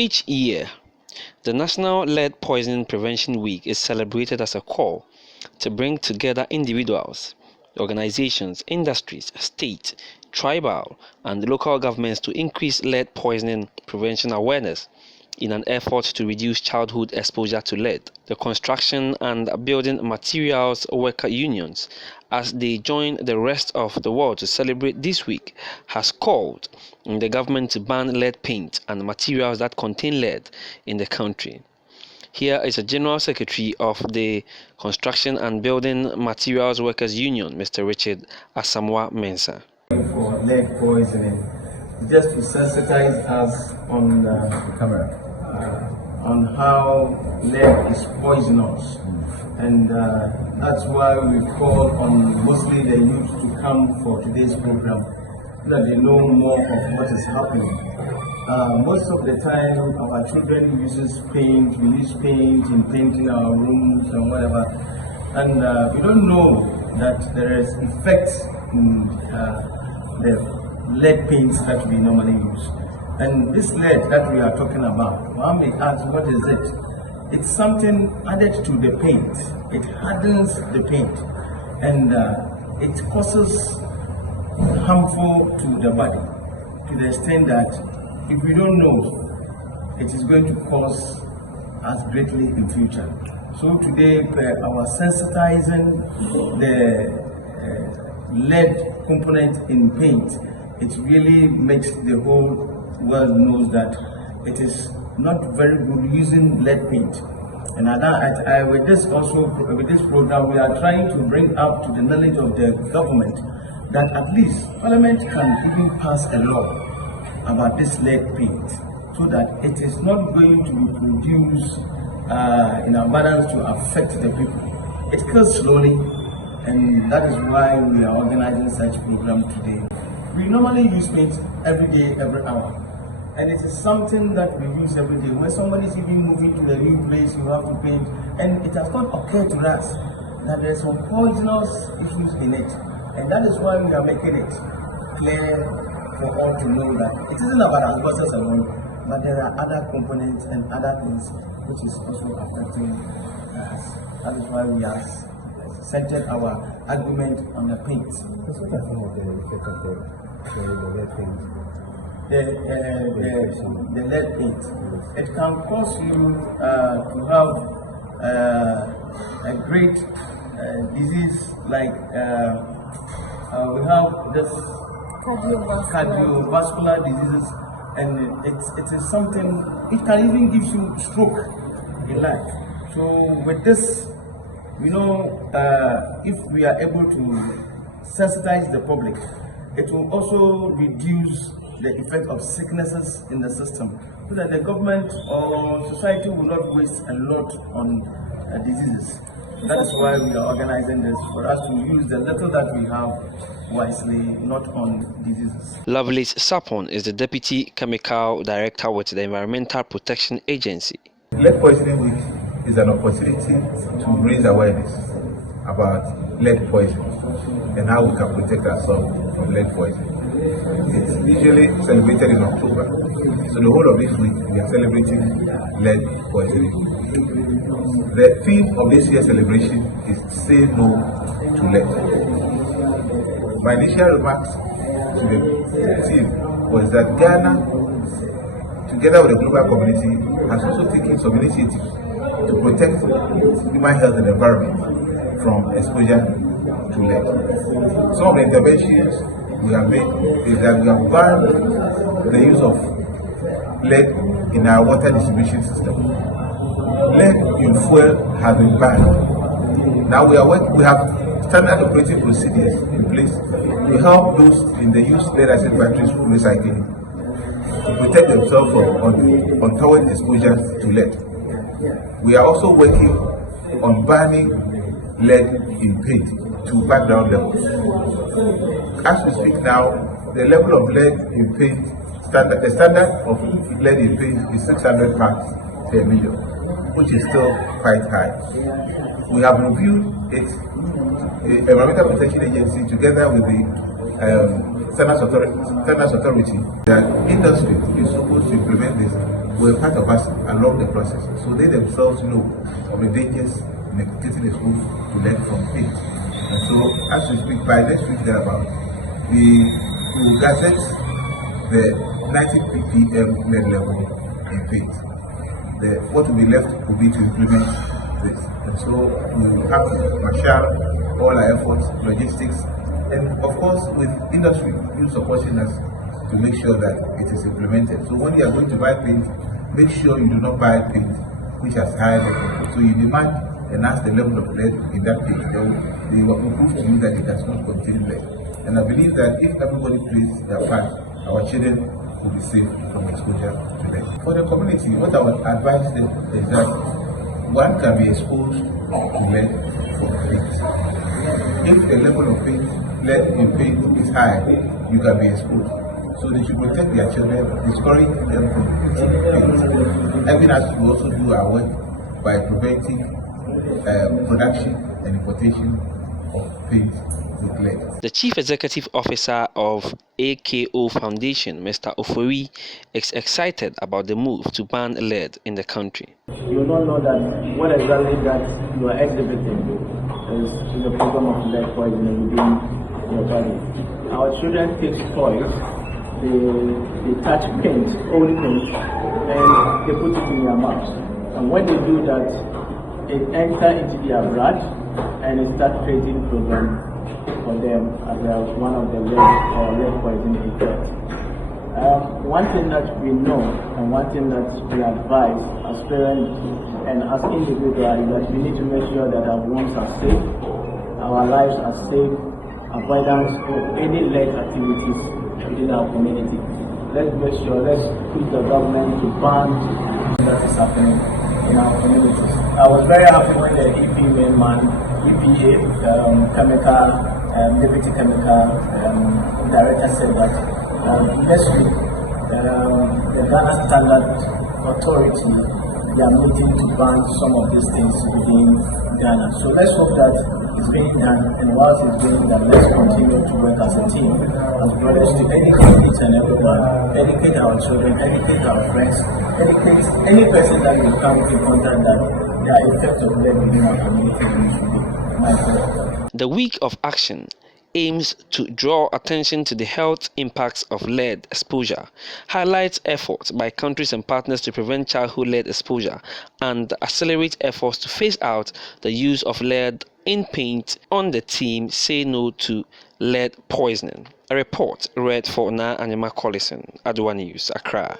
Each year, the National Lead Poisoning Prevention Week is celebrated as a call to bring together individuals, organizations, industries, state, tribal, and local governments to increase lead poisoning prevention awareness in an effort to reduce childhood exposure to lead. The construction and building materials worker unions, as they join the rest of the world to celebrate this week, has called on the government to ban lead paint and materials that contain lead in the country. Here is the General Secretary of the Construction and Building Materials Workers Union, Mr. Richard Asamoah Mensah. For lead poisoning, just to sensitize us on the camera, on how lead is poisonous, and that's why we call on mostly the youth to come for today's program, so that they know more of what is happening. Most of the time, our children uses paint. We use paint in painting our rooms and whatever, and we don't know that there is effects in the lead paints that we normally use. And this lead that we are talking about, one may ask, what is it? It's something added to the paint. It hardens the paint, and it causes harmful to the body, to the extent that if we don't know, it is going to cause us greatly in future. So today, our sensitizing the lead component in paint, it really makes the whole world knows that it is not very good using lead paint. And with this program, we are trying to bring up to the knowledge of the government that at least Parliament can even pass a law about this lead paint, so that it is not going to be produced in abundance to affect the people. It kills slowly, and that is why we are organizing such program today. We normally use paint every day, every hour. And it is something that we use every day. When somebody is even moving to a new place, you have to paint. And it has not occurred to us that there are some poisonous issues in it. And that is why we are making it clear for all to know that it isn't about asbestos alone, but there are other components and other things which is also affecting us. That is why we have centered our argument on the paint. The lead paint. It can cause you to have a great disease like we have this cardiovascular diseases, and it is something, it can even give you stroke in life. So with this, if we are able to sensitize the public, it will also reduce the effect of sicknesses in the system, so that the government or society will not waste a lot on diseases. That is why we are organizing this, for us to use the little that we have wisely, not on diseases. Lovelace Sapon is the Deputy Chemical Director with the Environmental Protection Agency. Lead Poisoning Week is an opportunity to raise awareness about lead poisoning and how we can protect ourselves from lead poisoning. It's usually celebrated in October, so the whole of this week we are celebrating lead poisoning. The theme of this year's celebration is Say No to Lead. My initial remarks to the team was that Ghana, together with the global community, has also taken some initiatives to protect human health and environment from exposure to lead. Some of the interventions we have made is that we have banned the use of lead in our water distribution system. Lead in fuel has been banned. Now we have standard operating procedures in place to help those in the used lead acid batteries recycling to protect themselves from untoward exposure to lead. We are also working on banning lead in paint to background levels. As we speak now, the level of lead in paint, the standard of lead in paint is 600 parts per million, which is still quite high. We have reviewed it, the Environmental Protection Agency, together with the Standards Authority, that industry is supposed to implement this were part of us along the process. So they themselves know of the dangers in getting exposed to lead from paint. And so as we speak, by next week thereabout, we will gazette the 90 ppm lead level in paint. What will be left will be to implement this. And so we will have to marshal all our efforts, logistics, and of course with industry, you supporting us to make sure that it is implemented. So when you are going to buy paint, make sure you do not buy paint which has high lead. So you demand and ask the level of lead in that paint. They will prove to you that it does not contain lead. And I believe that if everybody plays their part, our children will be safe from exposure to lead. For the community, what I would advise them is that one can be exposed to lead from paint. If the level of lead in paint is high, you can be exposed. So they should protect their children, discourage them from eating paint. Even as we also do our work by preventing production and importation of paint with lead. The Chief Executive Officer of AKO Foundation, Mr. Ofori, is excited about the move to ban lead in the country. You don't know that what exactly that you are exhibiting is the problem of lead poisoning within your body. Our children take toys, they touch paint, old paint, and they put it in their mouth. And when they do that, it enters into their blood and it starts creating problems for them as one of the lead poisoning effects. One thing that we know and one thing that we advise as parents and as individuals is that we need to make sure that our homes are safe, our lives are safe, avoidance of any lead activities within our community. Let's make sure, let's push the government to ban that is happening in our communities. I was very happy when the EPA Deputy Chemical Director said that next week the Ghana Standard Authority, they are meeting to ban some of these things within Ghana. So let's hope that it's being done, and whilst it's being done, let's continue to work as a team, as brothers, to educate each and everyone, educate our children, educate our friends, educate any person that will come into contact that there are effects of lead within our community. We should be mindful of that. The Week of Action aims to draw attention to the health impacts of lead exposure, highlights efforts by countries and partners to prevent childhood lead exposure, and accelerate efforts to phase out the use of lead in paint on the team Say No to Lead Poisoning. A report read for Na Anyama Collison, Adwa News, Accra.